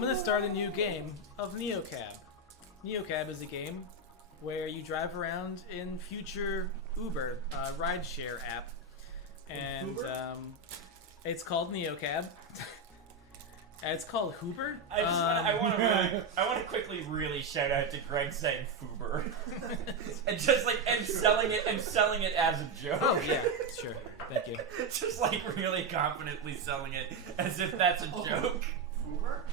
I'm gonna start a new game of NeoCab. NeoCab is a game where you drive around in future Uber rideshare app, and it's called NeoCab. And it's called Hoover. I want to quickly really shout out to Greg saying Foober, and selling it as a joke. Oh yeah, sure. Thank you. Just like really confidently selling it as if that's a joke. Uber?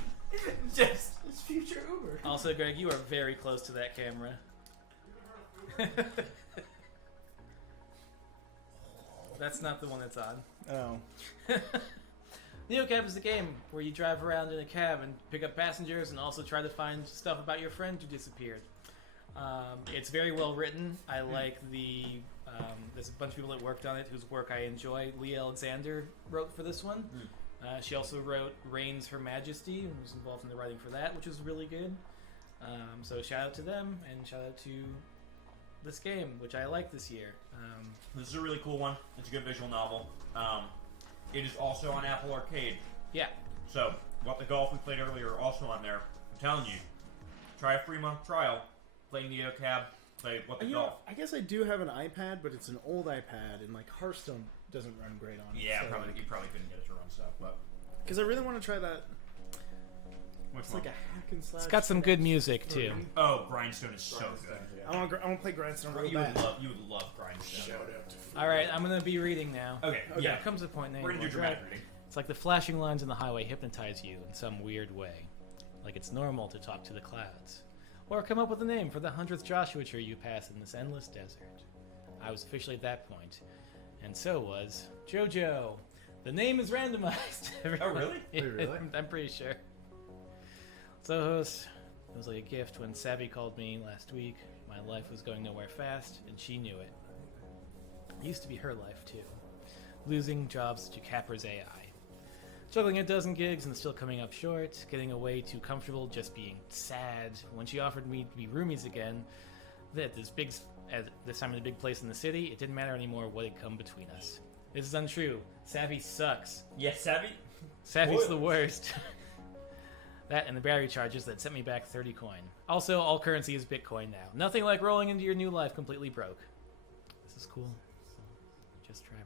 Just It's future Uber. Also, Greg, you are very close to that camera. That's not the one that's on. Oh. NeoCab is a game where you drive around in a cab and pick up passengers and also try to find stuff about your friend who disappeared. It's very well written. I like there's a bunch of people that worked on it whose work I enjoy. Leah Alexander wrote for this one. She also wrote Reigns Her Majesty and was involved in the writing for that, which was really good. So shout out to them and shout out to this game, which I like this year. This is a really cool one. It's a good visual novel. It is also on Apple Arcade. Yeah. So, What the Golf we played earlier are also on there. I'm telling you, try a free month trial. Play NeoCab. Play What the Golf. I guess I do have an iPad, but it's an old iPad, and like Hearthstone doesn't run great on it. Yeah, so, you probably couldn't get it to run stuff, but because I really want to try that. which It's one? like a hack and slash. It's got some good music too. Oh, Grindstone is so good. I want to play Grindstone real You would bad. love Grindstone. All right, I'm gonna be reading now. Okay, Yeah, yeah. it comes to a point. We're gonna do dramatic reading. It's like the flashing lines on the highway hypnotize you in some weird way. Like it's normal to talk to the clouds. Or come up with a name for the 100th Joshua tree you pass in this endless desert. I was officially at that point. And so was JoJo. The name is randomized. Oh, really? Yeah, Wait, really? I'm pretty sure. So, host, it was like a gift when Savy called me last week. My life was going nowhere fast, and she knew it. It used to be her life, too. Losing jobs to Capra's AI. Juggling a dozen gigs and still coming up short. Getting away too comfortable, just being sad. When she offered me to be roomies again, at this time in a big place in the city, it didn't matter anymore what had come between us. This is untrue. Savvy sucks. Yes, Savvy? Savvy's What? the worst. That and the battery charges that sent me back 30 coin. Also, all currency is Bitcoin now. Nothing like rolling into your new life completely broke. This is cool.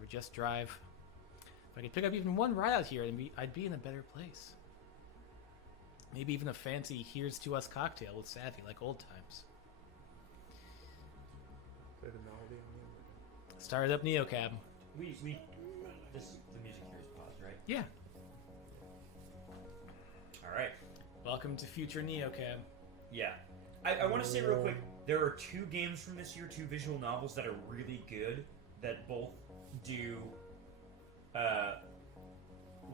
Just drive. If I could pick up even one ride out here, I'd be in a better place. Maybe even a fancy here's to us cocktail with Savvy like old times. Started up NeoCab. The music here is paused, right? Yeah. Alright. Welcome to future NeoCab. Yeah. I want to say real quick, there are two games from this year, two visual novels that are really good, that both do,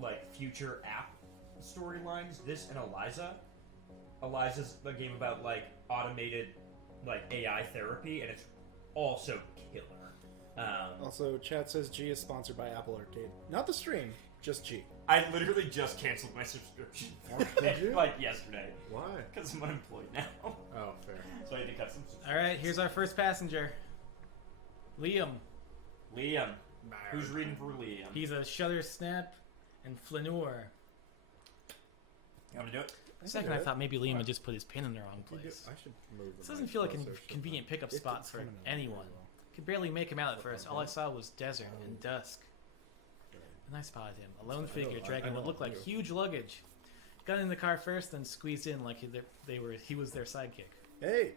like, future app storylines. This and Eliza. Eliza's a game about, like, automated, like, AI therapy, and it's also killer. Also, chat says G is sponsored by Apple Arcade. Not the stream, just G. I literally just canceled my subscription. Did you? Like, yesterday. Why? Because I'm unemployed now. Oh, fair. So I had to cut some subscriptions. Alright, here's our first passenger. Liam. Liam. Who's reading for Liam? He's a Shutter Snap and Flaneur. You want to do it? For a second, I thought maybe Liam had just put his pin in the wrong place. I should move. This doesn't feel like a convenient pickup spot for anyone. Could barely make him out at first. All I saw was desert and dusk. And I spotted him, a lone figure dragging what looked like huge luggage. Got in the car first, then squeezed in like he was their sidekick. Hey!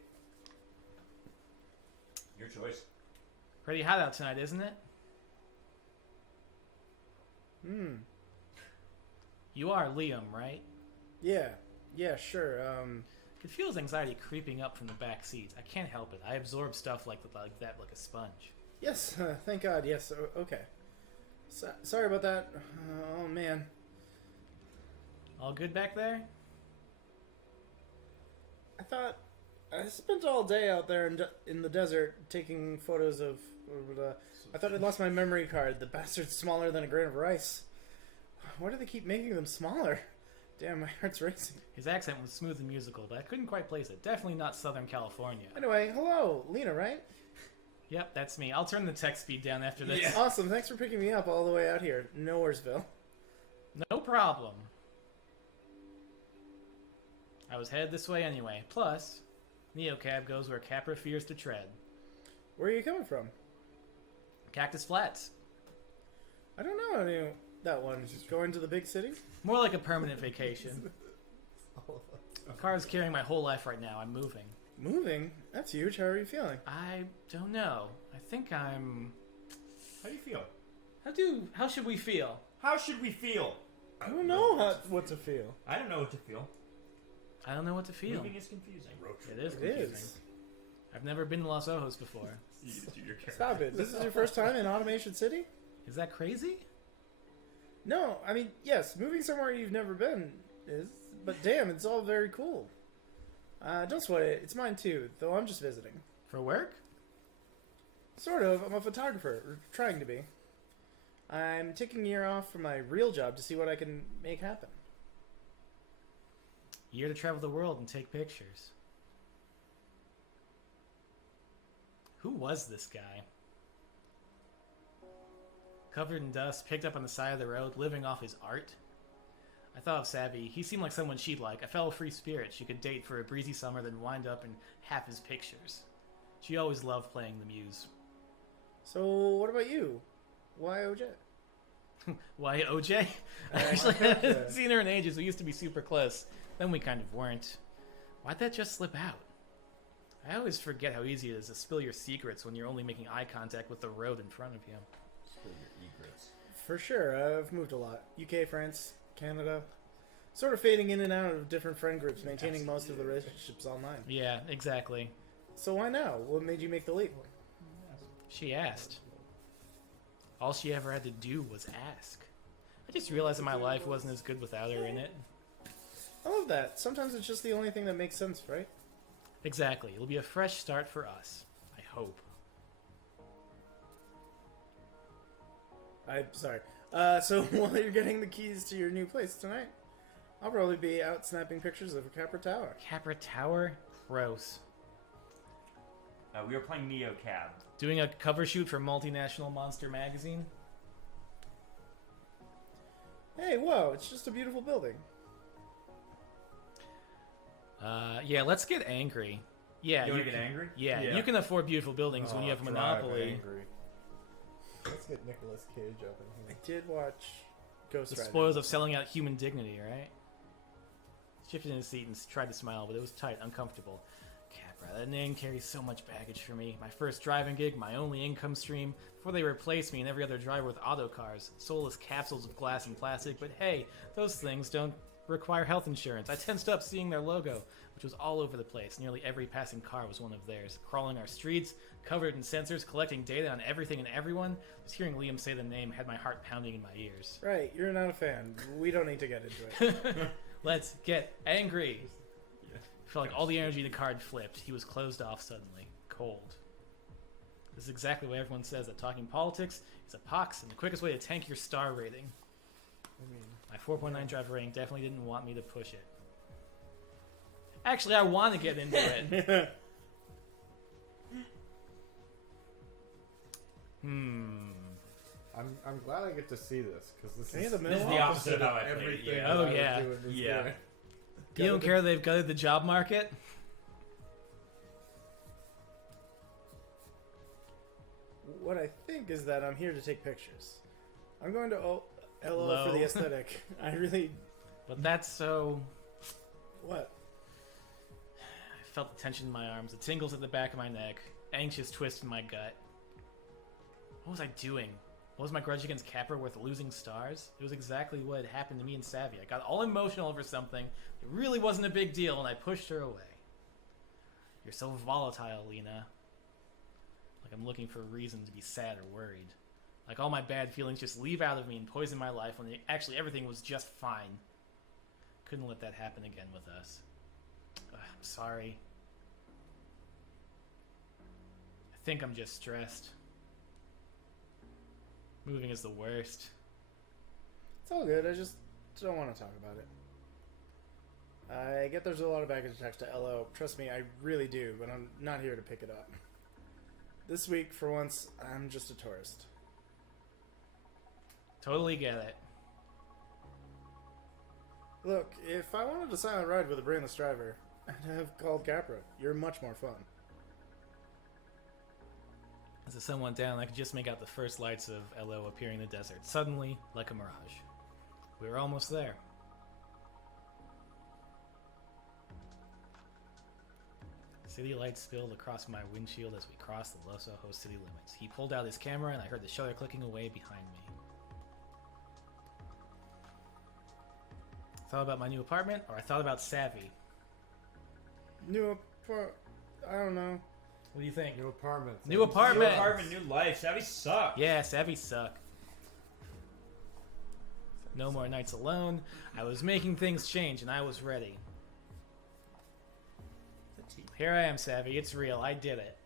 Your choice. Pretty hot out tonight, isn't it? You are Liam, right? Yeah. Yeah, sure. Could feel his anxiety creeping up from the back seat. I can't help it. I absorb stuff like that like a sponge. Yes, thank God, yes. Okay. Sorry about that. Oh, man. All good back there? I spent all day out there in the desert taking photos of... I thought I'd lost my memory card. The bastard's smaller than a grain of rice. Why do they keep making them smaller? Damn, my heart's racing. His accent was smooth and musical, but I couldn't quite place it. Definitely not Southern California. Anyway, hello, Lena, right? Yep, that's me. I'll turn the text speed down after this. Yeah. Awesome, thanks for picking me up all the way out here. Nowheresville. No problem. I was headed this way anyway. Plus, Neocab goes where Capra fears to tread. Where are you coming from? Cactus Flats. I don't know any that one. Just going to the big city? More like a permanent vacation. Car's carrying my whole life right now. I'm moving. Moving? That's huge. How are you feeling? I don't know. I think I'm... How do you feel? How should we feel? How should we feel? I don't know what to feel. I don't know what to feel. I don't know what to feel. Moving is confusing. It is It confusing. is. I've never been to Los Ojos before. Stop it. This is your first time in Automation City? Is that crazy? No, I mean, yes, moving somewhere you've never been is, but damn, it's all very cool. Don't sweat it. It's mine too, though I'm just visiting. For work? Sort of. I'm a photographer, or trying to be. I'm taking a year off from my real job to see what I can make happen. Year to travel the world and take pictures. Who was this guy? Covered in dust, picked up on the side of the road, living off his art? I thought of Savy. He seemed like someone she'd like, a fellow free spirit she could date for a breezy summer, then wind up in half his pictures. She always loved playing the muse. So, what about you? Why OJ? Why, OJ? I actually haven't seen her in ages. We used to be super close. Then we kind of weren't. Why'd that just slip out? I always forget how easy it is to spill your secrets when you're only making eye contact with the road in front of you. Spill your egrets. For sure, I've moved a lot. UK, France, Canada. Sort of fading in and out of different friend groups, maintaining most of the relationships online. Yeah, exactly. So why now? What made you make the leap? She asked. All she ever had to do was ask. I just realized that my life wasn't as good without her in it. I love that. Sometimes it's just the only thing that makes sense, right? Exactly. It'll be a fresh start for us. I hope. I'm sorry. So while you're getting the keys to your new place tonight, I'll probably be out snapping pictures of Capra Tower. Capra Tower? Gross. We were playing Neocab. Doing a cover shoot for Multinational Monster Magazine? Hey, whoa, it's just a beautiful building. Yeah, let's get angry. Yeah, You want to get angry? Yeah, Yeah. you can afford beautiful buildings when you have a monopoly. Angry. Let's get Nicolas Cage up in I here. did watch Ghost The Rider. spoils of selling out human dignity, right? Shifted in his seat and tried to smile, but it was tight, uncomfortable. Capra, that name carries so much baggage for me. My first driving gig, my only income stream, before they replaced me and every other driver with auto cars. Soulless capsules of glass and plastic, but hey, those things don't require health insurance. I tensed up seeing their logo, which was all over the place. Nearly every passing car was one of theirs. Crawling our streets, covered in sensors, collecting data on everything and everyone. Just hearing Liam say the name had my heart pounding in my ears. Right, you're not a fan. We don't need to get into it. Let's get angry. Felt like all the energy the card flipped. He was closed off suddenly. Cold. This is exactly what everyone says, that talking politics is a pox and the quickest way to tank your star rating. I mean, My 4.9 driver rating definitely didn't want me to push it. Actually, I want to get into it. I'm glad I get to see this because this Hey, is the This is middle the opposite of how I played it. everything. Yeah. that Oh, I would yeah. do in this Yeah. game. You don't care they've gutted the job market? What I think is that I'm here to take pictures. I'm going to LO for Low. the aesthetic. I really... But that's so... What? I felt the tension in my arms, the tingles at the back of my neck, anxious twist in my gut. What was I doing? What was my grudge against Capra worth losing stars? It was exactly what had happened to me and Savy. I got all emotional over something. It really wasn't a big deal, and I pushed her away. You're so volatile, Lena. Like I'm looking for a reason to be sad or worried. Like all my bad feelings just leave out of me and poison my life when actually everything was just fine. Couldn't let that happen again with us. I'm sorry. I think I'm just stressed. Moving is the worst. It's all good. I just don't want to talk about it. I get there's a lot of baggage attached to LO. Trust me, I really do, but I'm not here to pick it up. This week, for once, I'm just a tourist. Totally get it. Look, if I wanted a silent ride with a brainless driver, I'd have called Capra. You're much more fun. As the sun went down, I could just make out the first lights of LO appearing in the desert, suddenly like a mirage. We were almost there. City lights spilled across my windshield as we crossed the Los Ojos city limits. He pulled out his camera and I heard the shutter clicking away behind me. I thought about my new apartment, or I thought about Savy. I don't know. What do you think? New apartment. New apartment! New apartment, new life. Savvy suck. Yeah, Savvy suck. No more nights alone. I was making things change and I was ready. Here I am, Savvy. It's real. I did it.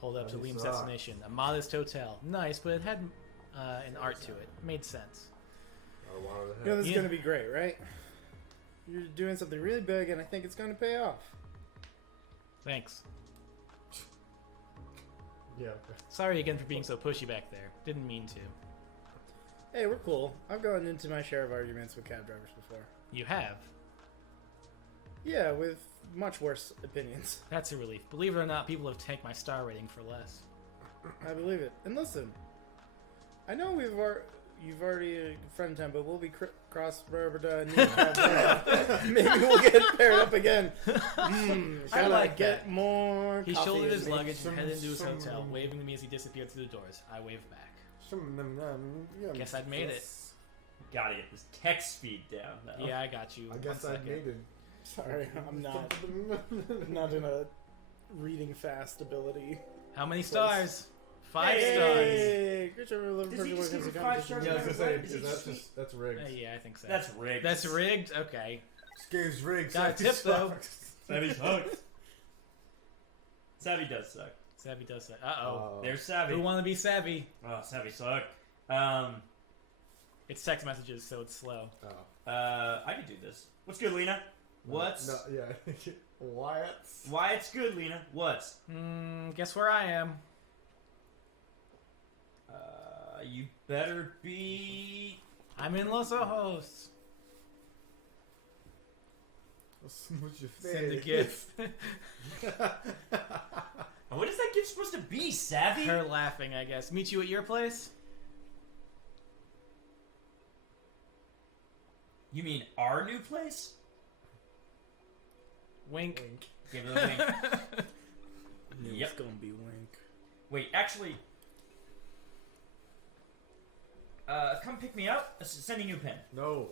Pulled up to Savvy Liam's sucks. destination. A modest hotel. Nice, but it had an art to it. Made sense. You know, this is Yeah. going to be great, right? You're doing something really big, and I think it's going to pay off. Thanks. Yeah. Sorry again for being so pushy back there. Didn't mean to. Hey, we're cool. I've gotten into my share of arguments with cab drivers before. You have. Yeah, with much worse opinions. That's a relief. Believe it or not, people have tanked my star rating for less. I believe it. And listen, I know you've already friend time, but we'll be cross Roberta and maybe we'll get paired up again. I like get that. more. He coffee shouldered in his me. luggage and headed into his hotel, waving to me as he disappeared through the doors. I waved back. Guess I'd made it. Gotta get this text speed down, though. Yeah, I got you. I guess One I second. made it. Sorry, I'm not in a reading fast ability. How many stars? 5 Hey! stars. Hey, great job, Does he just give you 5 stars? Yeah, I was gonna say, Is it because just- that's rigged. Yeah, I think so. That's rigged. That's rigged? Okay. This game's rigged. Got a Savvy tip, though. sucks. Savvy sucks. Savvy does suck. Savvy does say. Uh-oh. There's Savvy. Who want to be Savvy? Oh, Savvy suck. It's text messages, so it's slow. I can do this. What's good, Lena? What's... No, yeah. Wyatt's. Why it's good, Lena? What's... Guess where I am? You better be... I'm in Los Ojos. What's your Send a face? gift. What is that gift supposed to be, Savvy? Her laughing, I guess. Meet you at your place? You mean our new place? Wink. Give it a wink. It's gonna be wink. Wait, actually... come pick me up. Sending you a pen. No.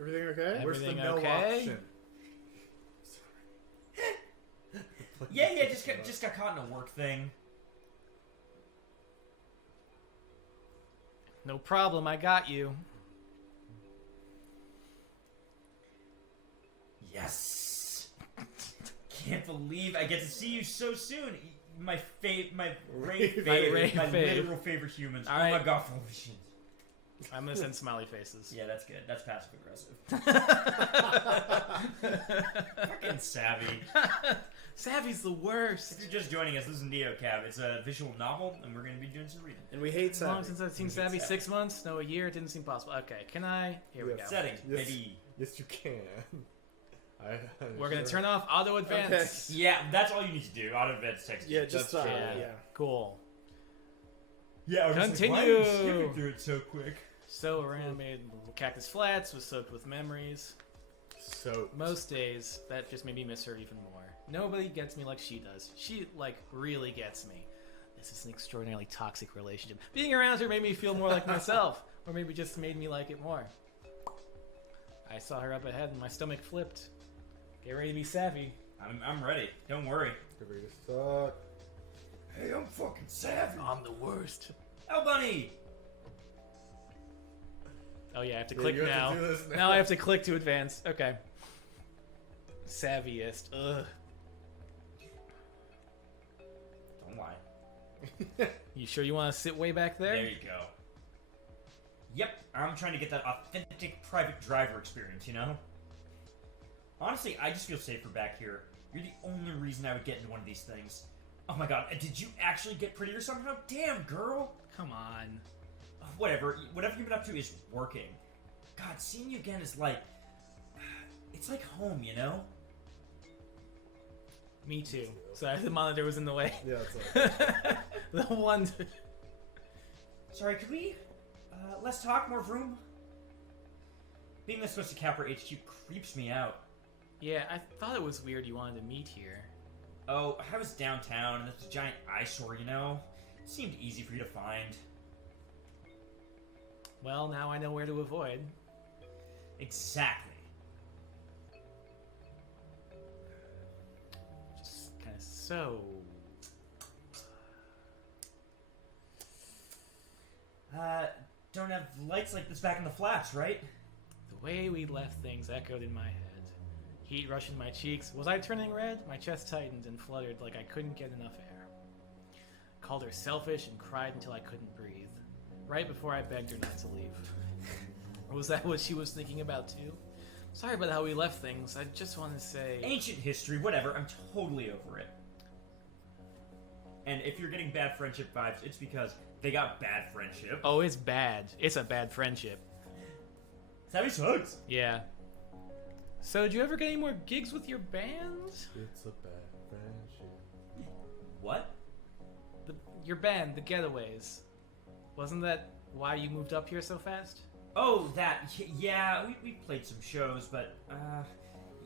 Everything okay? Where's the Everything no okay? option? Yeah, just got caught in a work thing. No problem, I got you. Yes. Can't believe I get to see you so soon. My rave My fave, rave my fave. literal favorite humans. All Oh right. my god, holy shit. I'm gonna send smiley faces. Yeah, that's good. That's passive aggressive. Fucking Savvy. Savvy's the worst. If you're just joining us, this is NeoCab. It's a visual novel, and we're going to be doing some reading. And we hate As long Savvy. since I've seen We hate Savvy, Savvy. 6 months? No, a year? It didn't seem possible. Okay, can I? Here we Yes. go. Settings, Yes. baby. Yes, you can. We're gonna turn off auto advance. Yeah, that's all you need to do. Auto advance text. Yeah, just That's true. Yeah. yeah. Cool. Yeah, I was Continue. Like, why are you skipping through it so quick? So around made Cactus Flats was soaked with memories. So Most days, that just made me miss her even more. Nobody gets me like she does. She, like, really gets me. This is an extraordinarily toxic relationship. Being around her made me feel more like myself. Or maybe just made me like it more. I saw her up ahead and my stomach flipped. Get ready to be Savvy. I'm ready. Don't worry. suck. Hey, I'm fucking Savvy. I'm the worst. Oh, Bunny! Oh yeah, I have to Yeah, click you have now. to do this now. Now I have to click to advance. Okay. Savviest. Ugh. Don't lie. You sure you want to sit way back there? There you go. Yep, I'm trying to get that authentic private driver experience, you know? Honestly, I just feel safer back here. You're the only reason I would get into one of these things. Oh my god, did you actually get prettier somehow? Damn, girl! Come on. Whatever you've been up to is working. God, seeing you again is like... It's like home, you know? Me too. Sorry, the monitor was in the way. Yeah, it's like... The one. Sorry, could we... less talk, more room? Being this close to Capra HQ creeps me out. Yeah, I thought it was weird you wanted to meet here. Oh, I was downtown, and it's a giant eyesore, you know? It seemed easy for you to find. Well, now I know where to avoid. Exactly. Just kind of so... Don't have lights like this back in the flats, right? The way we left things echoed in my head. Heat rushed in my cheeks. Was I turning red? My chest tightened and fluttered like I couldn't get enough air. Called her selfish and cried until I couldn't breathe. Right before I begged her not to leave. Was that what she was thinking about too? Sorry about how we left things. I just want to say... Ancient history, whatever. I'm totally over it. And if you're getting bad friendship vibes, it's because they got bad friendship. Oh, it's bad. It's a bad friendship. Savvy sucks. Yeah. So, did you ever get any more gigs with your band? It's a bad friendship. What? Your band, the Getaways. Wasn't that why you moved up here so fast? Oh, that. Yeah, we played some shows, but,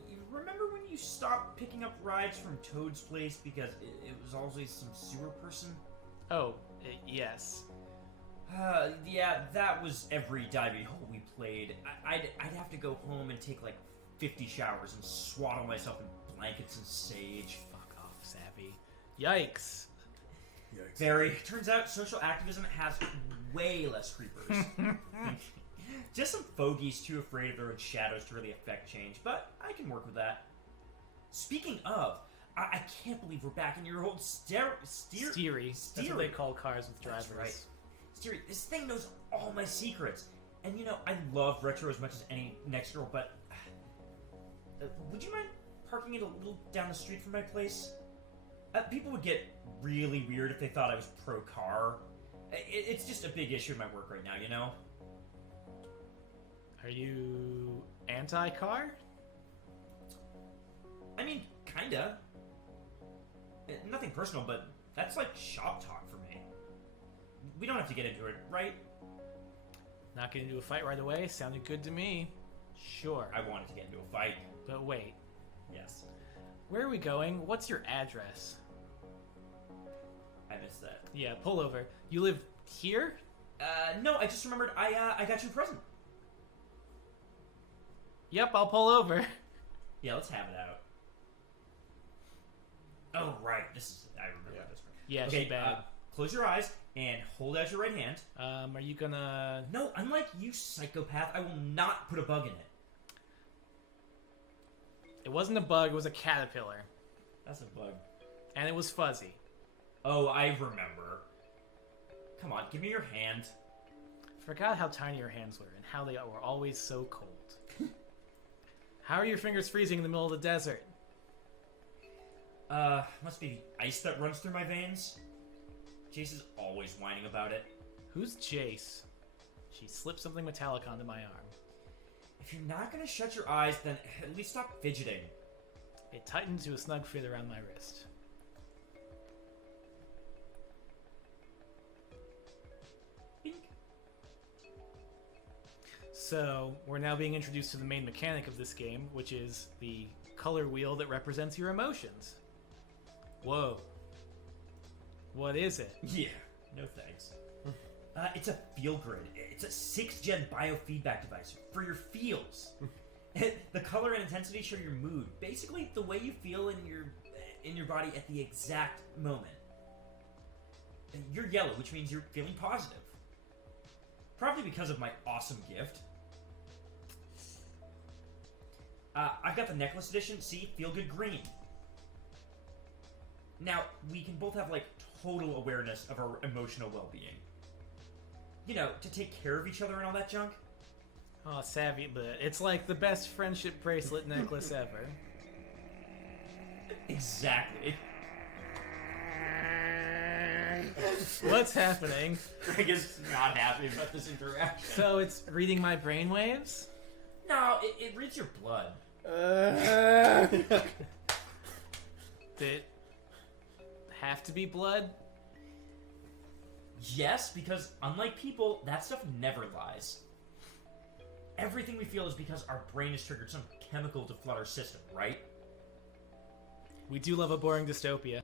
you remember when you stopped picking up rides from Toad's place because it was always some sewer person? Oh, yes. Yeah, that was every diving hole we played. I'd have to go home and take like 50 showers and swaddle myself in blankets and sage. Fuck off, Savvy. Yikes. Yikes. Very. Turns out social activism has way less creepers. Just some fogies too afraid of their own shadows to really affect change, but I can work with that. Speaking of, I can't believe we're back in your old Steery. That's what they call cars with drivers. That's right. Steery, this thing knows all my secrets. And you know, I love retro as much as any next girl, but... would you mind parking it a little down the street from my place? People would get really weird if they thought I was pro-car. It's just a big issue in my work right now, you know? Are you anti-car? I mean, kinda. Nothing personal, but that's like shop talk for me. We don't have to get into it, right? Not getting into a fight right away? Sounded good to me. Sure. I wanted to get into a fight. But wait. Yes. Where are we going? What's your address? I missed that. Yeah, pull over. You live here? No, I just remembered I got you a present. Yep, I'll pull over. Yeah, let's have it out. Oh, right. I remember this one. Yeah, Okay, she bad. Close your eyes and hold out your right hand. Are you gonna... No, unlike you, psychopath, I will not put a bug in it. It wasn't a bug, it was a caterpillar. That's a bug. And it was fuzzy. Oh, I remember. Come on, give me your hand. Forgot how tiny your hands were and how they were always so cold. How are your fingers freezing in the middle of the desert? Must be the ice that runs through my veins. Jace is always whining about it. Who's Jace? She slipped something metallic onto my arm. If you're not gonna shut your eyes, then at least stop fidgeting. It tightened to a snug fit around my wrist. Bink. So, we're now being introduced to the main mechanic of this game, which is the color wheel that represents your emotions. Whoa. What is it? Yeah, no thanks. It's a feel grid. It's a 6th-gen biofeedback device for your feels. The color and intensity show your mood. Basically, the way you feel in your body at the exact moment. You're yellow, which means you're feeling positive. Probably because of my awesome gift. I've got the necklace edition. See, feel good green. Now we can both have like total awareness of our emotional well-being. You know, to take care of each other and all that junk. Oh, Savvy, but it's like the best friendship bracelet necklace ever. Exactly. What's happening? Greg is not happy about this interaction. So it's reading my brainwaves? No, it reads your blood. Did it have to be blood? Yes, because unlike people, that stuff never lies. Everything we feel is because our brain has triggered some chemical to flood our system, right? We do love a boring dystopia.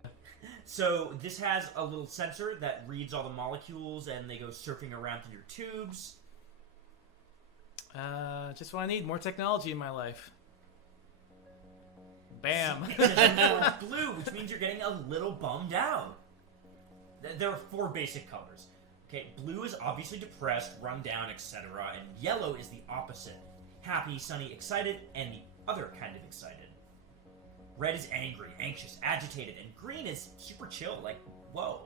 So this has a little sensor that reads all the molecules and they go surfing around through your tubes. Just what I need. More technology in my life. Bam. More blue, which means you're getting a little bummed out. There are 4 basic colors. Okay, blue is obviously depressed, run down, etc., and yellow is the opposite. Happy, sunny, excited, and the other kind of excited. Red is angry, anxious, agitated, and green is super chill, like, whoa.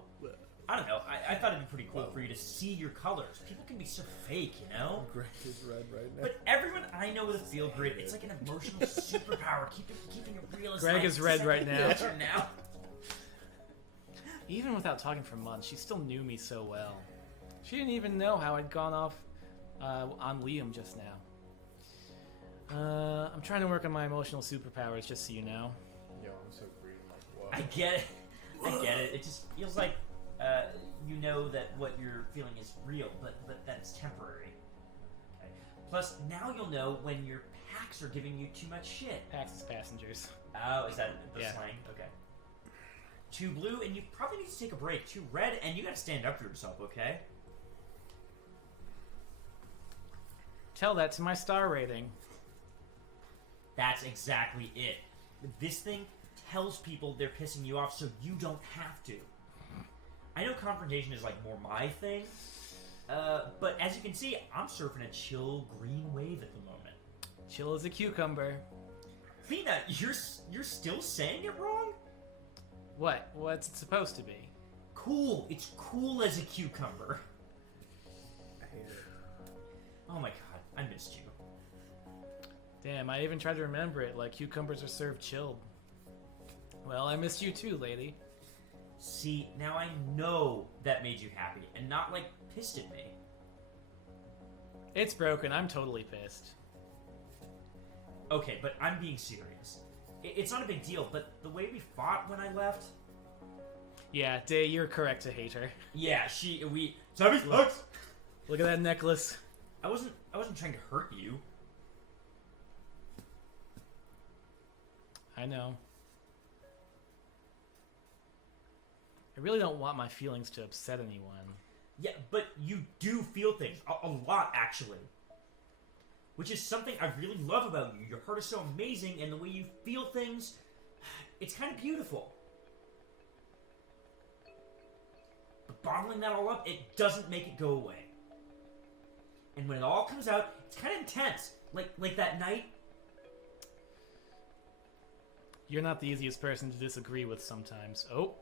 I don't know, I thought it'd be pretty cool for you to see your colors. People can be so fake, you know? Greg is red right now. But everyone I know with a feel grid, it's like an emotional superpower, keeping it real as Greg like is red right now. nature now. Even without talking for months, she still knew me so well. She didn't even know how I'd gone off on Liam just now. I'm trying to work on my emotional superpowers, just so you know. Yo, I'm so green. I'm like, wow. I get it. It just feels like you know that what you're feeling is real, but that's temporary. Okay. Plus, now you'll know when your packs are giving you too much shit. Packs as passengers. Oh, is that the Yeah. slang? Okay. 2 blue, and you probably need to take a break. 2 red, and you gotta stand up for yourself, okay? Tell that to my star rating. That's exactly it. This thing tells people they're pissing you off so you don't have to. I know confrontation is like more my thing, but as you can see, I'm surfing a chill green wave at the moment. Chill as a cucumber. Lena, you're still saying it wrong? What? What's it supposed to be? Cool. It's cool as a cucumber. I hate it. Oh my god, I missed you. Damn, I even tried to remember it, like cucumbers are served chilled. Well, I missed you too, lady. See, now I know that made you happy, and not like pissed at me. It's broken, I'm totally pissed. Okay, but I'm being serious. It's not a big deal, but the way we fought when I left... Yeah, Day, you're correct to hate her. Yeah, Savy, look! Look at that necklace. I wasn't trying to hurt you. I know. I really don't want my feelings to upset anyone. Yeah, but you do feel things. A lot, actually. Which is something I really love about you. Your heart is so amazing, and the way you feel things, it's kind of beautiful. But bottling that all up, it doesn't make it go away. And when it all comes out, it's kind of intense. Like that night. You're not the easiest person to disagree with sometimes. Oh,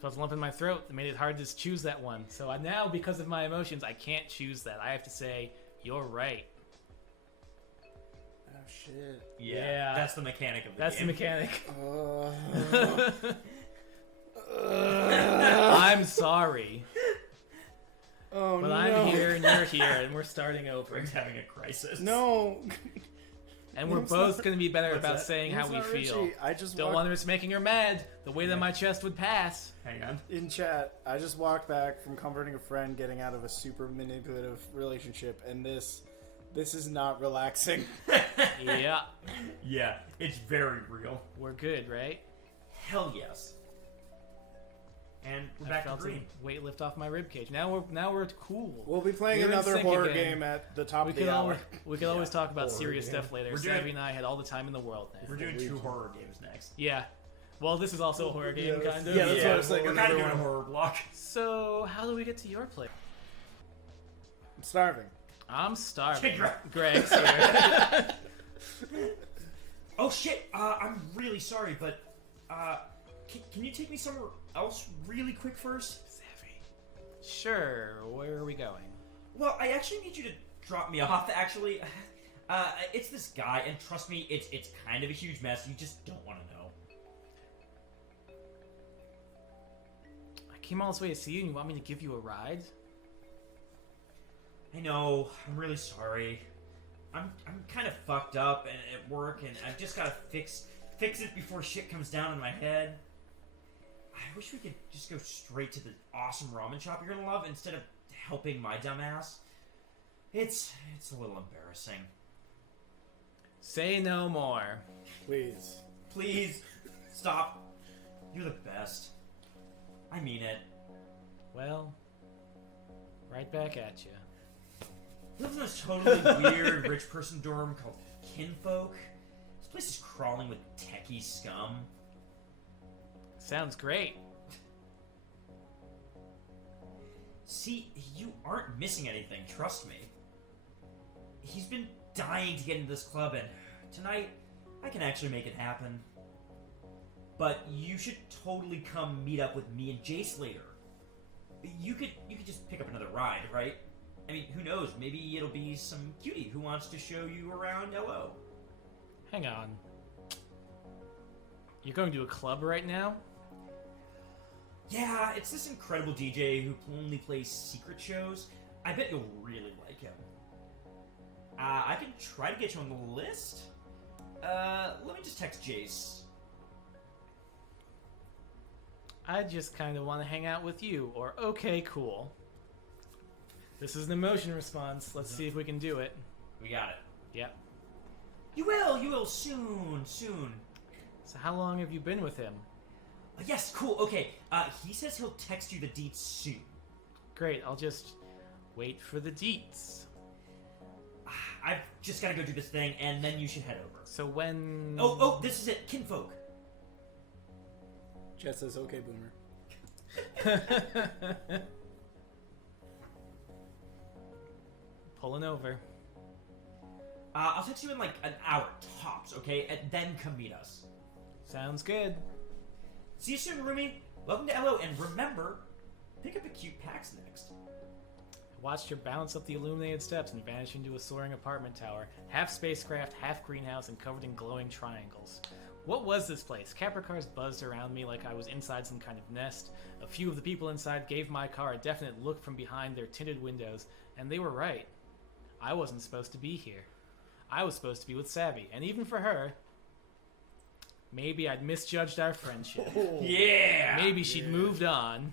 felt a lump in my throat. It made it hard to choose that one. So now, because of my emotions, I can't choose that. I have to say, you're right. Oh shit. Yeah. That's the mechanic of the That's the game. mechanic. Uh, I'm sorry. oh But no. I'm here and you're here and we're starting over. Greg's having a crisis. No. And we're Name's both not- going to be better What's about that? saying how Name's we not feel. Richie. I just Don't walked want us making her mad the way that my chest would pass. Hang on. in chat. I just walked back from comforting a friend getting out of a super manipulative relationship, and this is not relaxing. Yeah, Yeah, it's very real. we're good, right? Hell yes. And we're I back to felt green. a weight lift off my ribcage. Now we're cool. We'll be playing We're in another sync horror again. game at the top We of the could hour. always talk about Horror serious game. stuff later. We're doing- Savvy and I had all the time in the world now. We're doing 2 horror games next. Yeah. Well, this is also a horror game, Yeah, kind of. yeah, that's what I was we're thinking, kind of another doing a one. horror block. So, how do we get to your place? I'm starving. I'm starving. Greg. Greg's here. Oh shit! I'm really sorry, but can you take me somewhere else really quick first? Savvy. Sure. Where are we going? Well, I actually need you to drop me off. Actually, it's this guy, and trust me, it's kind of a huge mess. You just don't want to know. I came all this way to see you and you want me to give you a ride? I know. I'm really sorry. I'm kind of fucked up and at work, and I've just gotta fix it before shit comes down in my head. I wish we could just go straight to the awesome ramen shop you're gonna love instead of helping my dumb ass. It's a little embarrassing. Say no more. Please. Please, stop. You're the best. I mean it. Well, right back at you. You live in this totally weird rich person dorm called Kinfolk. This place is crawling with techie scum. Sounds great. See, you aren't missing anything, trust me. He's been dying to get into this club, and tonight, I can actually make it happen. But you should totally come meet up with me and Jace later. You could just pick up another ride, right? I mean, who knows? Maybe it'll be some cutie who wants to show you around LO. Hang on. You're going to a club right now? Yeah, it's this incredible DJ who only plays secret shows. I bet you'll really like him. I can try to get you on the list. Let me just text Jace. I just kind of want to hang out with you, or okay, cool. This is an emotion response. Let's see if we can do it. We got it. Yep. You will, soon. So how long have you been with him? Yes, cool, okay. He says he'll text you the deets soon. Great, I'll just wait for the deets. I've just gotta go do this thing, and then you should head over. So when... Oh, this is it, Kinfolk. Jet says, okay, boomer. Pulling over. I'll text you in like an hour, tops, okay? And then come meet us. Sounds good. See you soon, roomie. Welcome to LO, and remember, pick up a cute PAX next. I watched her bounce up the illuminated steps and vanish into a soaring apartment tower, half spacecraft, half greenhouse, and covered in glowing triangles. What was this place? Capra cars buzzed around me like I was inside some kind of nest. A few of the people inside gave my car a definite look from behind their tinted windows, and they were right. I wasn't supposed to be here. I was supposed to be with Savy, and even for her, maybe I'd misjudged our friendship. Yeah! Maybe she'd moved on.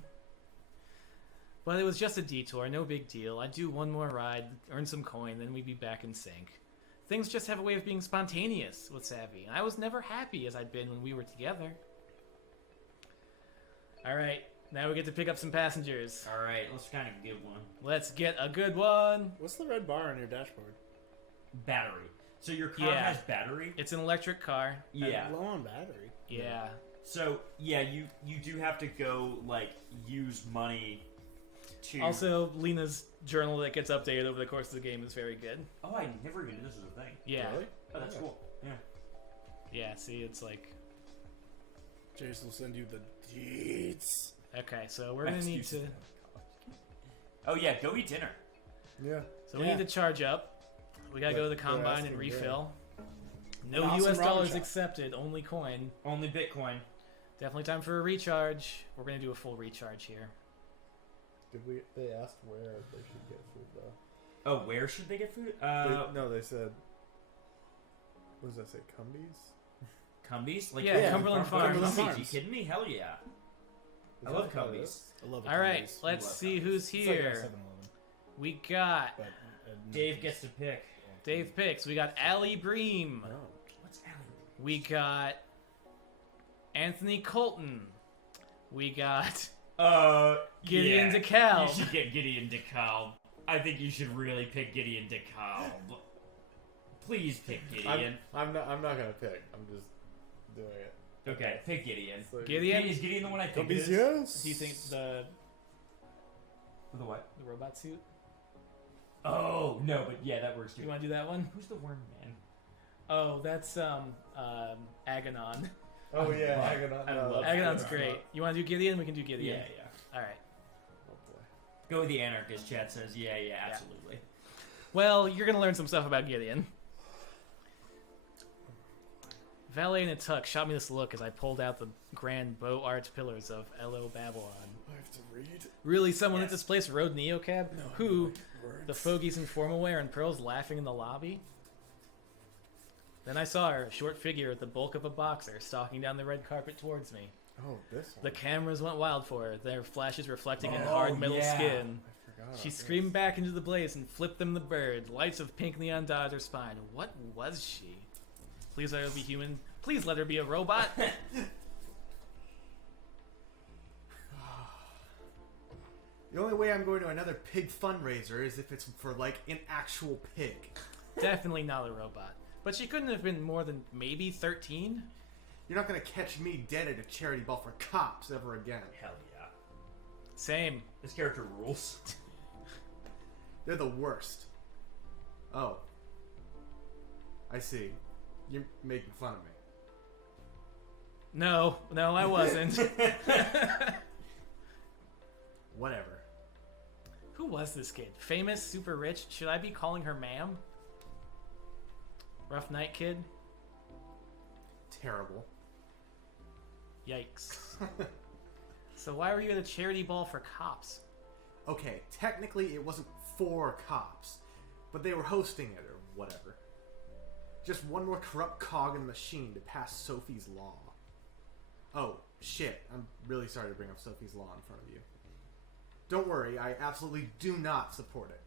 But it was just a detour, no big deal. I'd do one more ride, earn some coin, then we'd be back in sync. Things just have a way of being spontaneous with Savy, and I was never happy as I'd been when we were together. Alright, now we get to pick up some passengers. Alright, let's kind of get one. Let's get a good one. What's the red bar on your dashboard? Battery. So your car Yeah. has battery? It's an electric car. Yeah. Low on battery. Yeah. So, yeah, you do have to go, like, use money to... Also, Lena's journal that gets updated over the course of the game is very good. Oh, I never even knew this was a thing. Yeah. Really? Oh, that's cool. Yeah. Yeah, see, it's like... Jace will send you the deets. Okay, so we're gonna need to... Oh, yeah, go eat dinner. Yeah. So we need to charge up. We gotta go to the They're combine and asking, refill. No An awesome US ramen dollars shop. accepted, only coin. Only Bitcoin. Definitely time for a recharge. We're gonna do a full recharge here. They asked where they should get food though. Oh, where should they get food? No, they said. What does that say? Cumbies? Cumbies? Like Yeah, Cumberland Farms. Cumberland Cumbies, Farms. you kidding me? Hell yeah. Is I that love how it Cumbies. is? I love it. All right, Cumbies. let's love see Cumbies. who's It's like a here. 7-Eleven, We got but Dave gets to pick. Dave picks. We got Allie Bream. No. What's Allie? We got Anthony Colton. We got Gideon yeah. DeKalb. You should get Gideon DeKalb. I think you should really pick Gideon DeKalb. Please pick Gideon. I'm not gonna pick. I'm just doing it. Okay, pick Gideon. So- Gideon? Is Gideon the one I think it Cumbies, is? yes. Do you think the The what? robot suit? Oh, no, but yeah, that works too. You want to do that one? Who's the worm man? Oh, that's Aganon. Oh yeah, I Agadon. love Agonon's Agadon. great. You want to do Gideon? We can do Gideon. Yeah. All right. Oh boy. Go with the anarchist, chat says. Yeah, absolutely. Well, you're gonna learn some stuff about Gideon. Valet in a tux shot me this look as I pulled out the grand bow arch pillars of L.O. Babylon. I have to read. Really, someone Yes. at this place rode Neocab? No, Who? words. The fogies in formal wear and pearls laughing in the lobby? Then I saw her, a short figure with the bulk of a boxer, stalking down the red carpet towards me. Oh, this one. The cameras went wild for her, their flashes reflecting in Oh, hard metal yeah. skin. I forgot. She about screamed back into the blaze and flipped them the bird. Lights of pink neon dodged her spine. What was she? Please let her be human. Please let her be a robot. this. The only way I'm going to another pig fundraiser is if it's for, like, an actual pig. Definitely not a robot. But she couldn't have been more than maybe 13? You're not going to catch me dead at a charity ball for cops ever again. Hell yeah. Same. This character rules. They're the worst. Oh. I see. You're making fun of me. No, I wasn't. Whatever. Who was this kid? Famous, super rich? Should I be calling her ma'am? Rough night kid? Terrible. Yikes. So why were you at a charity ball for cops? Okay, technically it wasn't for cops, but they were hosting it or whatever. Just one more corrupt cog in the machine to pass Sophie's Law. Oh, shit. I'm really sorry to bring up Sophie's Law in front of you. Don't worry, I absolutely do not support it.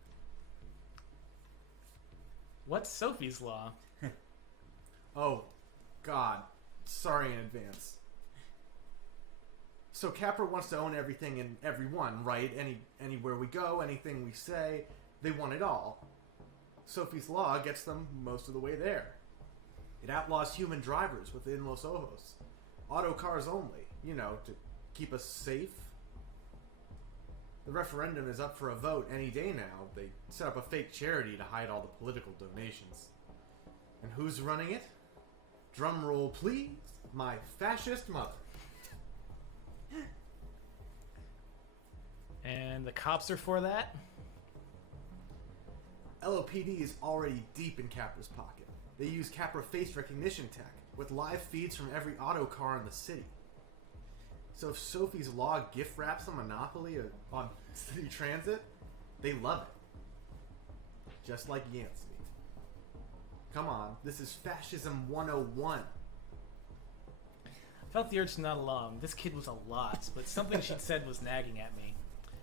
What's Sophie's Law? Oh, God. Sorry in advance. So Capra wants to own everything and everyone, right? Anywhere we go, anything we say, they want it all. Sophie's Law gets them most of the way there. It outlaws human drivers within Los Ojos. Auto cars only, you know, to keep us safe. The referendum is up for a vote any day now. They set up a fake charity to hide all the political donations. And who's running it? Drum roll, please. My fascist mother. And the cops are for that? LOPD is already deep in Capra's pocket. They use Capra face recognition tech with live feeds from every auto car in the city. So if Sophie's Law gift wraps a monopoly on city transit, they love it. Just like Yancey. Come on, this is Fascism 101. I felt the urge to nod along. This kid was a lot, but something she'd said was nagging at me.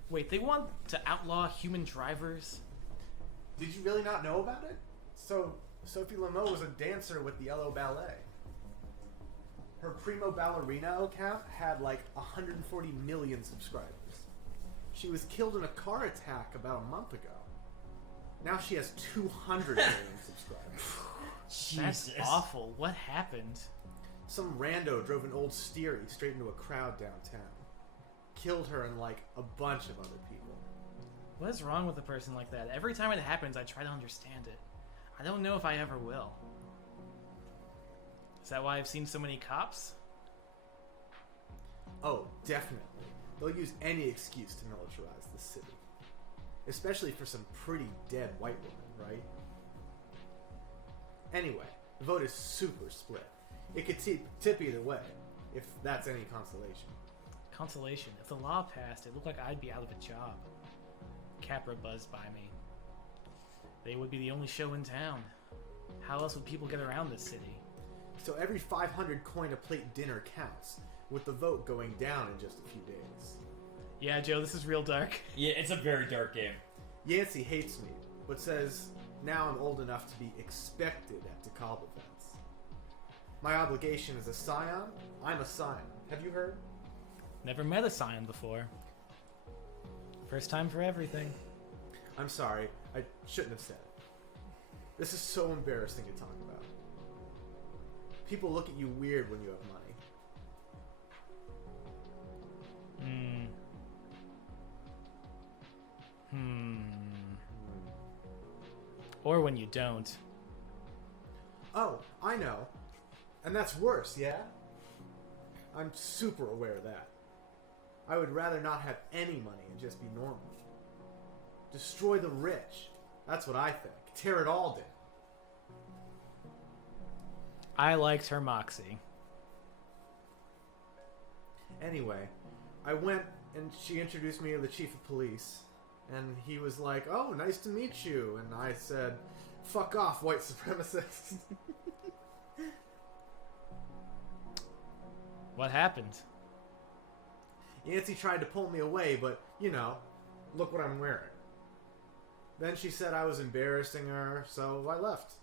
Wait, they want to outlaw human drivers? Did you really not know about it? So, Sophie Lameau was a dancer with the LO Ballet. Her Primo Ballerina account had like 140 million subscribers. She was killed in a car attack about a month ago. Now she has 200 million subscribers. That's Jesus. awful. What happened? Some rando drove an old Steery straight into a crowd downtown. Killed her and like a bunch of other people. What is wrong with a person like that? Every time it happens, I try to understand it. I don't know if I ever will. Is that why I've seen so many cops? Oh, definitely. They'll use any excuse to militarize the city. Especially for some pretty dead white women, right? Anyway, the vote is super split. It could tip either way, if that's any consolation. Consolation. If the law passed, it looked like I'd be out of a job. Capra buzzed by me. They would be the only show in town. How else would people get around this city? So every 500 coin a plate dinner counts, with the vote going down in just a few days. Yeah, Joe, this is real dark. Yeah, it's a very dark game. Yancey hates me, but says now I'm old enough to be expected at DeKalb events. My obligation as a scion, I'm a scion. Have you heard? Never met a scion before. First time for everything. I'm sorry, I shouldn't have said it. This is so embarrassing to talk about. People look at you weird when you have money. Or when you don't. Oh, I know. And that's worse, yeah? I'm super aware of that. I would rather not have any money and just be normal. Destroy the rich. That's what I think. Tear it all down. I liked her moxie. Anyway, I went and she introduced me to the chief of police. And he was like, "Oh, nice to meet you." And I said, "Fuck off, white supremacist." What happened? Yancy tried to pull me away, but, you know, look what I'm wearing. Then she said I was embarrassing her, so I left.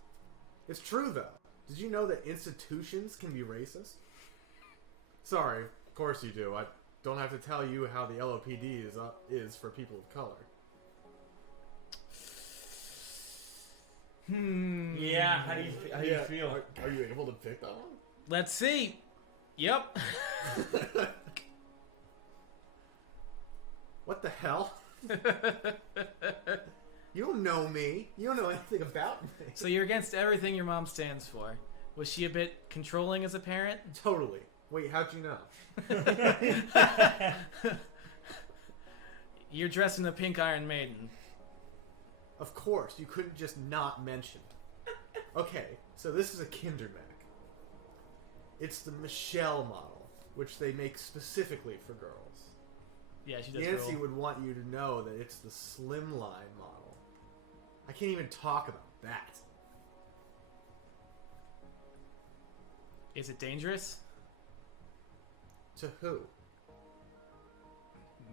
It's true, though. Did you know that institutions can be racist? Sorry, of course you do. I don't have to tell you how the LOPD is for people of color. Yeah, how do you feel? Are you able to pick that one? Let's see. Yep. What the hell? You don't know me. You don't know anything about me. So you're against everything your mom stands for. Was she a bit controlling as a parent? Totally. Wait, how'd you know? You're dressed in a pink Iron Maiden. Of course, you couldn't just not mention it. Okay, so this is a Kindermac. It's the Michelle model, which they make specifically for girls. Yeah, she does. Nancy roll. would want you to know that it's the Slimline model. I can't even talk about that. Is it dangerous? To who?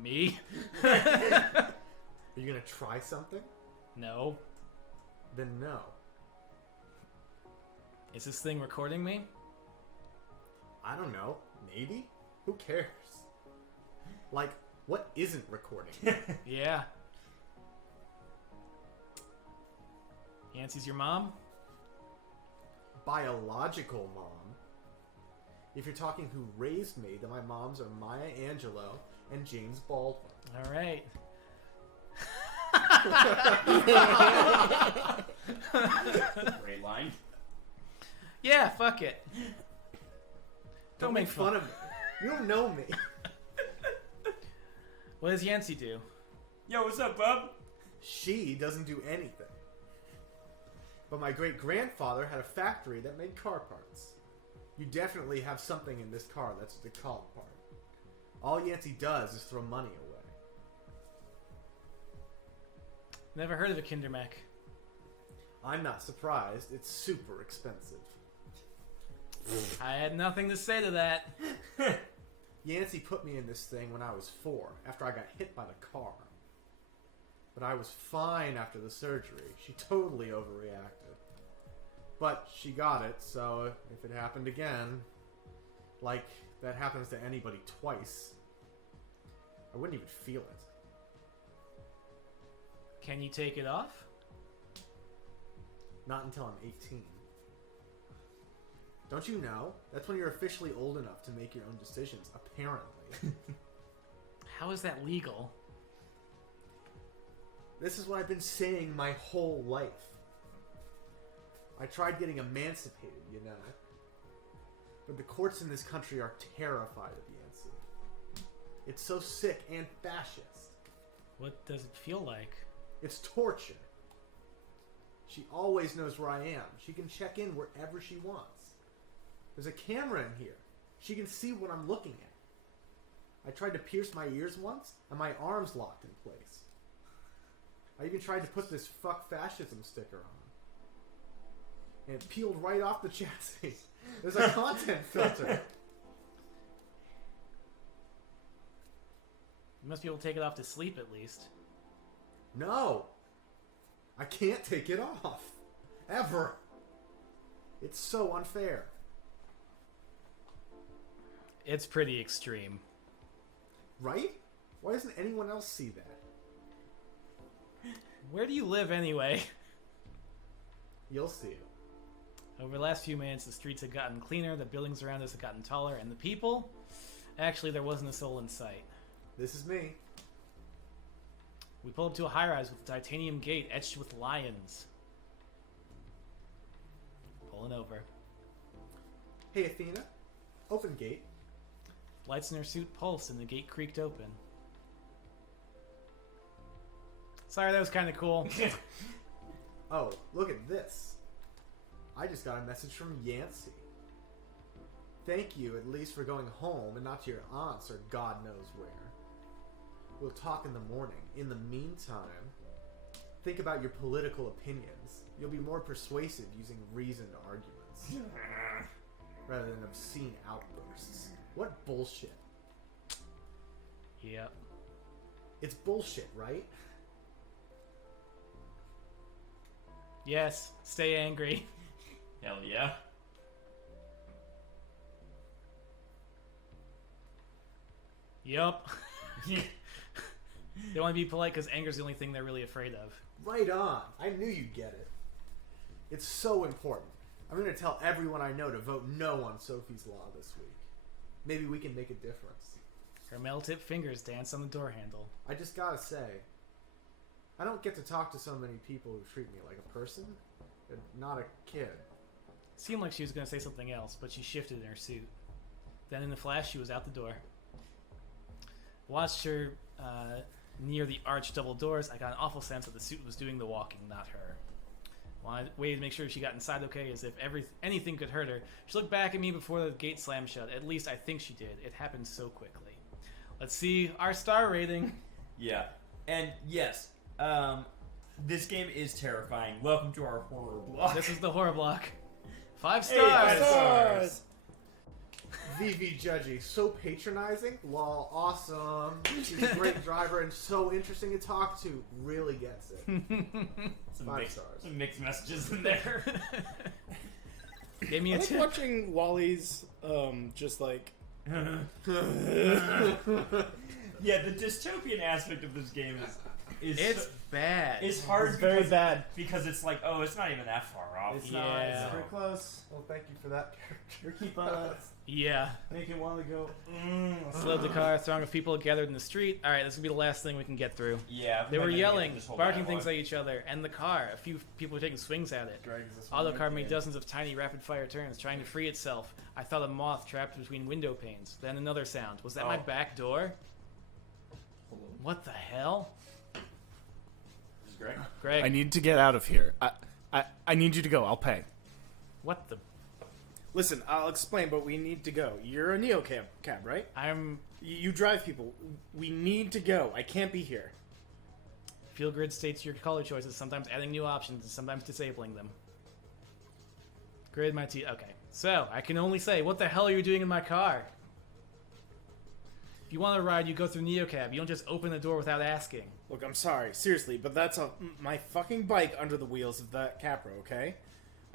Me? Are you gonna try something? No. Then no. Is this thing recording me? I don't know. Maybe? Who cares? Like, what isn't recording? Yeah. Yancy's your mom? Biological mom. If you're talking who raised me, then my moms are Maya Angelou and James Baldwin. All right. Great line. Yeah, fuck it. Don't make fun of me. You don't know me. What does Yancy do? Yo, what's up, bub? She doesn't do anything. But my great-grandfather had a factory that made car parts. You definitely have something in this car that's a DeKalb part. All Yancy does is throw money away. Never heard of a Kindermac. I'm not surprised. It's super expensive. I had nothing to say to that. Yancy put me in this thing when I was 4, after I got hit by the car. But I was fine after the surgery. She totally overreacted. But she got it, so if it happened again, like that happens to anybody twice, I wouldn't even feel it. Can you take it off? Not until I'm 18. Don't you know? That's when you're officially old enough to make your own decisions, apparently. How is that legal? This is what I've been saying my whole life. I tried getting emancipated, you know. But the courts in this country are terrified of Yancy. It's so sick and fascist. What does it feel like? It's torture. She always knows where I am. She can check in wherever she wants. There's a camera in here. She can see what I'm looking at. I tried to pierce my ears once, and my arms locked in place. I even tried to put this fuck fascism sticker on. And it peeled right off the chassis. There's a content filter. You must be able to take it off to sleep at least. No. I can't take it off. Ever. It's so unfair. It's pretty extreme. Right? Why doesn't anyone else see that? Where do you live anyway? You'll see. Over the last few minutes, the streets have gotten cleaner, the buildings around us have gotten taller, and the people? Actually, there wasn't a soul in sight. This is me. We pull up to a high-rise with a titanium gate etched with lions. Pulling over. Hey, Athena. Open gate. Lights in her suit pulsed and the gate creaked open. Sorry, that was kind of cool. Oh, look at this. I just got a message from Yancy. thank you at least for going home and not to your aunt's or God knows where. We'll talk in the morning. In the meantime, think about your political opinions. You'll be more persuasive using reasoned arguments rather than obscene outbursts. What bullshit. Yep. It's bullshit, right? Yes. Stay angry. Hell yeah. Yup. They want to be polite because anger's the only thing they're really afraid of. Right on. I knew you'd get it. It's so important. I'm going to tell everyone I know to vote no on Sophie's Law this week. Maybe we can make a difference. Her metal-tipped fingers dance on the door handle. I just gotta say, I don't get to talk to so many people who treat me like a person and not a kid. Seemed like she was going to say something else, but she shifted in her suit. Then in a flash, she was out the door. Watched her near the arched double doors. I got an awful sense that the suit was doing the walking, not her. Waited to make sure she got inside okay, as if anything could hurt her. She looked back at me before the gate slammed shut. At least I think she did. It happened so quickly. Let's see our star rating. Yeah. And yes, this game is terrifying. Welcome to our horror block. This is the horror block. 5 Hey, stars. 5 stars. VV Judgy, so patronizing. Lol, awesome. She's a great driver and so interesting to talk to. Really gets it. Some 5 mixed, stars. some mixed messages in there. Gave me I a like tip. watching Wally's, just like... Yeah, the dystopian aspect of this game is It's bad. it's hard. It's very because, bad. because it's like, oh, it's not even that far off. It's Yeah. not. It's very close. Well, thank you for that You character. keep Yeah. making Wally go... Slowed the car, throng of people gathered in the street. Alright, this will be the last thing we can get through. Yeah, They we're were not gonna get yelling, this whole barking things dialogue. at each other, and the car. A few people were taking swings at it. Autocar made dozens of tiny rapid-fire turns, trying to free itself. I thought a moth trapped between window panes. Then another sound. Was that my Oh. back door? What the hell? This is great. Greg, I need to get out of here. I need you to go. I'll pay. what the... Listen, I'll explain, but we need to go. You're a Neo cab, right? You drive people. We need to go. I can't be here. Field grid states your color choices, sometimes adding new options and sometimes disabling them. Grid my T... Okay. So, I can only say, what the hell are you doing in my car? If you want to ride, you go through NeoCab. You don't just open the door without asking. Look, I'm sorry, seriously, but that's my fucking bike under the wheels of that Capra, okay?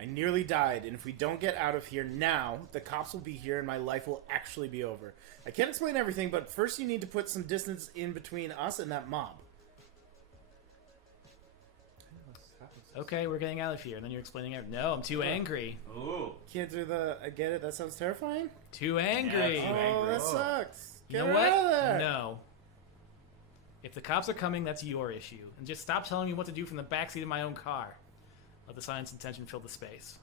I nearly died, and if we don't get out of here now, the cops will be here and my life will actually be over. I can't explain everything, but first you need to put some distance in between us and that mob. Okay, we're getting out of here. And then you're explaining everything. No, I'm too angry. Ooh. Can't do the... I get it, that sounds terrifying. Too angry. Yeah, Oh, angry. that Oh. sucks. You Get know her what? out of there. No. If the cops are coming, that's your issue. And just stop telling me what to do from the backseat of my own car. Let the silence and tension fill the space.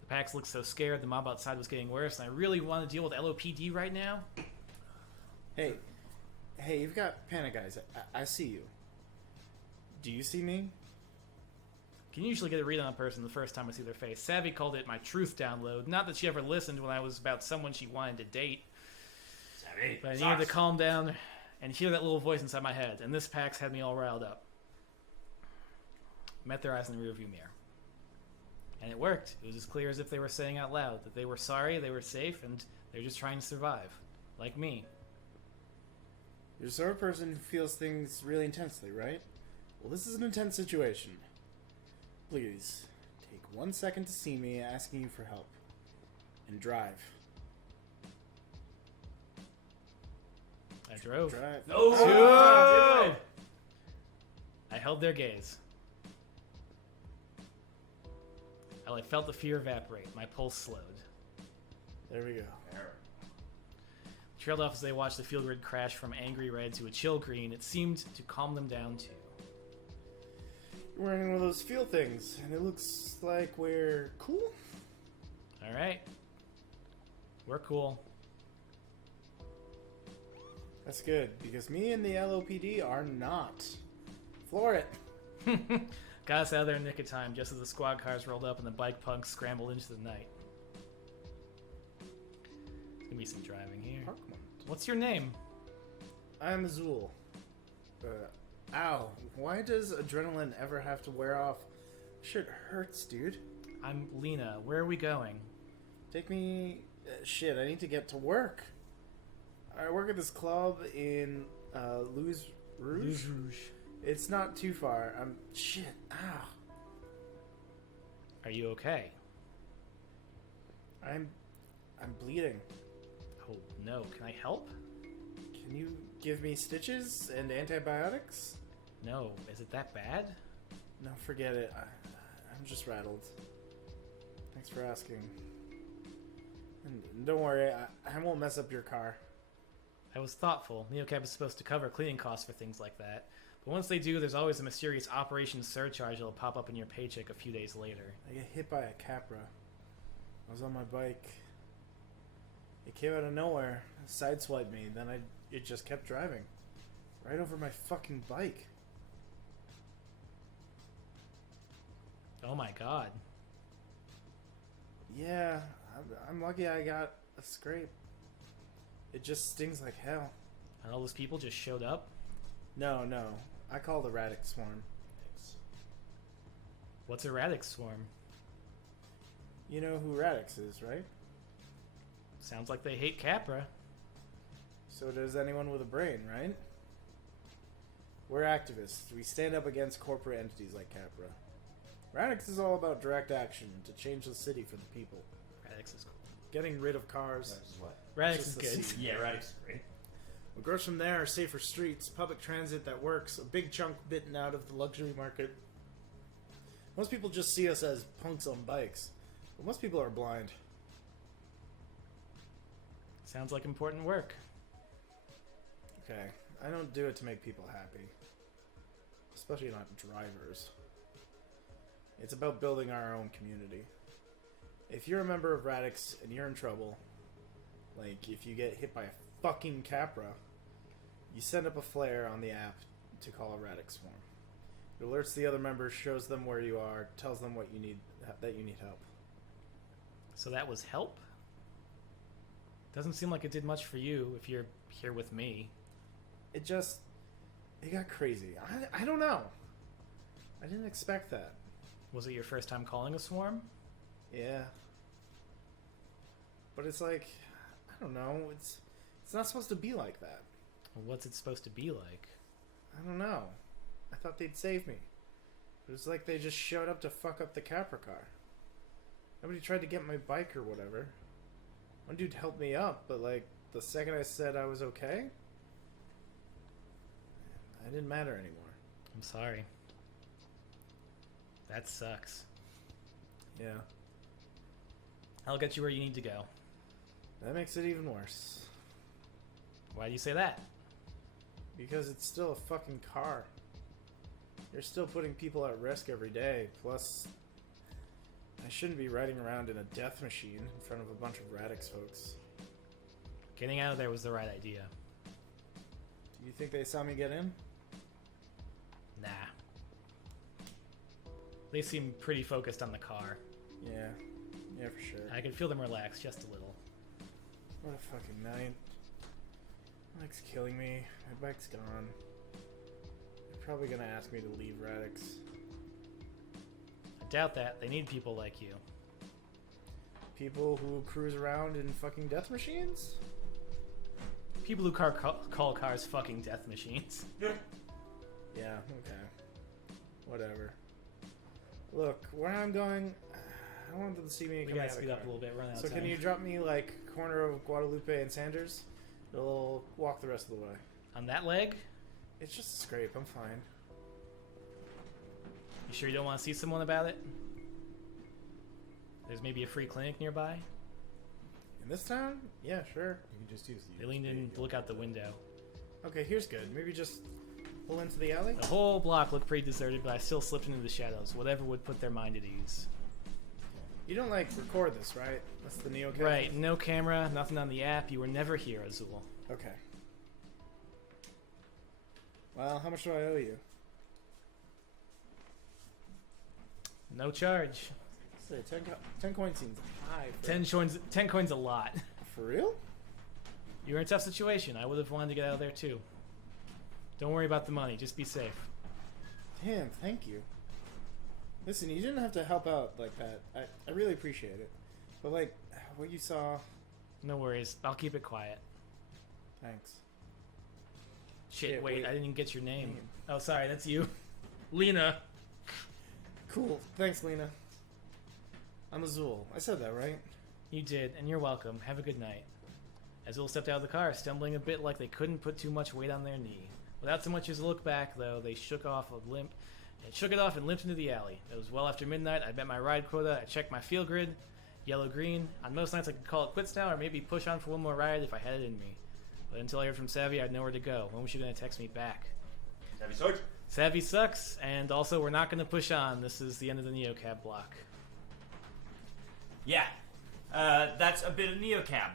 The packs looked so scared, the mob outside was getting worse, and I really want to deal with LOPD right now? Hey, you've got panic eyes. I see you. Do you see me? Can usually get a read on a person the first time I see their face. Savy called it my truth download. Not that she ever listened when I was about someone she wanted to date. Savvy. But I needed to calm down and hear that little voice inside my head, and this PAX had me all riled up. Met their eyes in the rearview mirror. And it worked. It was as clear as if they were saying out loud that they were sorry, they were safe, and they were just trying to survive. Like me. You're the sort of person who feels things really intensely, right? Well, this is an intense situation. Please, take 1 second to see me asking you for help. And drive. I drove. Drive. Oh, Good. I held their gaze. I felt the fear evaporate. My pulse slowed. There we go. Trailed off as they watched the field grid crash from angry red to a chill green. It seemed to calm them down too. You're wearing one of those feel things, and it looks like we're cool. Alright. We're cool. That's good, because me and the LOPD are not. Floor it. Got us out of there in nick of time, just as the squad cars rolled up and the bike punks scrambled into the night. Give me some driving here. Parkland. What's your name? I'm Azul. Ow. Why does adrenaline ever have to wear off? Shit hurts, dude. I'm Lena. Where are we going? Take me... shit, I need to get to work. I work at this club in, Rouge? Rouge. It's not too far. Shit. Ow. Are you okay? I'm bleeding. Oh, no. Can I help? Can you give me stitches and antibiotics? No. Is it that bad? No, forget it. I'm just rattled. Thanks for asking. And don't worry, I won't mess up your car. I was thoughtful. NeoCab is supposed to cover cleaning costs for things like that. But once they do, there's always a mysterious operation surcharge that'll pop up in your paycheck a few days later. I get hit by a Capra. I was on my bike. It came out of nowhere, sideswiped me, then it just kept driving. Right over my fucking bike. Oh my god. Yeah, I'm lucky I got a scrape. It just stings like hell. And all those people just showed up? No. I call the Radix Swarm. What's a Radix Swarm? You know who Radix is, right? Sounds like they hate Capra. So does anyone with a brain, right? We're activists. We stand up against corporate entities like Capra. Radix is all about direct action to change the city for the people. Radix is cool. Getting rid of cars. This is what? Radix is Just the good. seed. Yeah, Radix is great. What grows from there are safer streets, public transit that works, a big chunk bitten out of the luxury market. Most people just see us as punks on bikes, but most people are blind. Sounds like important work. Okay, I don't do it to make people happy. Especially not drivers. It's about building our own community. If you're a member of Radix and you're in trouble, like if you get hit by a fucking Capra, you send up a flare on the app to call a Radix Swarm. It alerts the other members, shows them where you are, tells them what you need, that you need help. So that was help? Doesn't seem like it did much for you if you're here with me. It got crazy. I don't know. I didn't expect that. Was it your first time calling a swarm? Yeah. But it's like, I don't know, it's not supposed to be like that. Well, what's it supposed to be like? I don't know. I thought they'd save me. It was like they just showed up to fuck up the Capra car. Nobody tried to get my bike or whatever. One dude helped me up, but like, the second I said I was okay, I didn't matter anymore. I'm sorry. That sucks. Yeah. I'll get you where you need to go. That makes it even worse. Why do you say that? Because it's still a fucking car. You're still putting people at risk every day. Plus, I shouldn't be riding around in a death machine in front of a bunch of Radix folks. Getting out of there was the right idea. Do you think they saw me get in? Nah. They seem pretty focused on the car. Yeah. Yeah, for sure. I could feel them relax just a little. What a fucking night. My bike's killing me. My bike's gone. They're probably gonna ask me to leave Radix. I doubt that. They need people like you. People who cruise around in fucking death machines? People who call cars fucking death machines. Yeah, okay. Whatever. Look, where I'm going, I want them to see me We coming gotta out of speed the up a car. little bit. Run out So of time. can you drop me like corner of Guadalupe and Sanders? It'll walk the rest of the way. On that leg? It's just a scrape. I'm fine. You sure you don't want to see someone about it? There's maybe a free clinic nearby? In this town? Yeah, sure. You can just use the They leaned in to look out the window. Okay, here's good. Maybe just pull into the alley. The whole block looked pretty deserted, but I still slipped into the shadows. Whatever would put their mind at ease. You don't like record this, right? That's the NeoCab. Right, no camera, nothing on the app. You were never here, Azul. Okay. Well, how much do I owe you? No charge. Say, 10 coins seems high. For, 10 coins a lot. For real? You were in a tough situation. I would have wanted to get out of there too. Don't worry about the money. Just be safe. Damn, thank you. Listen, you didn't have to help out like that. I really appreciate it. But like, what you saw, No worries. I'll keep it quiet. thanks. Shit, Shit, wait. wait. I didn't get your name. Name. Oh, sorry. That's you. Lena. Cool. Thanks, Lena. I'm Azul. I said that, right? You did, and you're welcome. Have a good night. Azul stepped out of the car, stumbling a bit like they couldn't put too much weight on their knee. Without so much as a look back, though, they shook it off and limped into the alley. It was well after midnight. I bet my ride quota. I checked my field grid. Yellow-green. On most nights, I could call it quits now, or maybe push on for one more ride if I had it in me. But until I heard from Savy, I had nowhere to go. When was she going to text me back? Savvy Sarge. Savvy sucks, and also we're not going to push on. This is the end of the NeoCab block. Yeah. That's a bit of Neocab.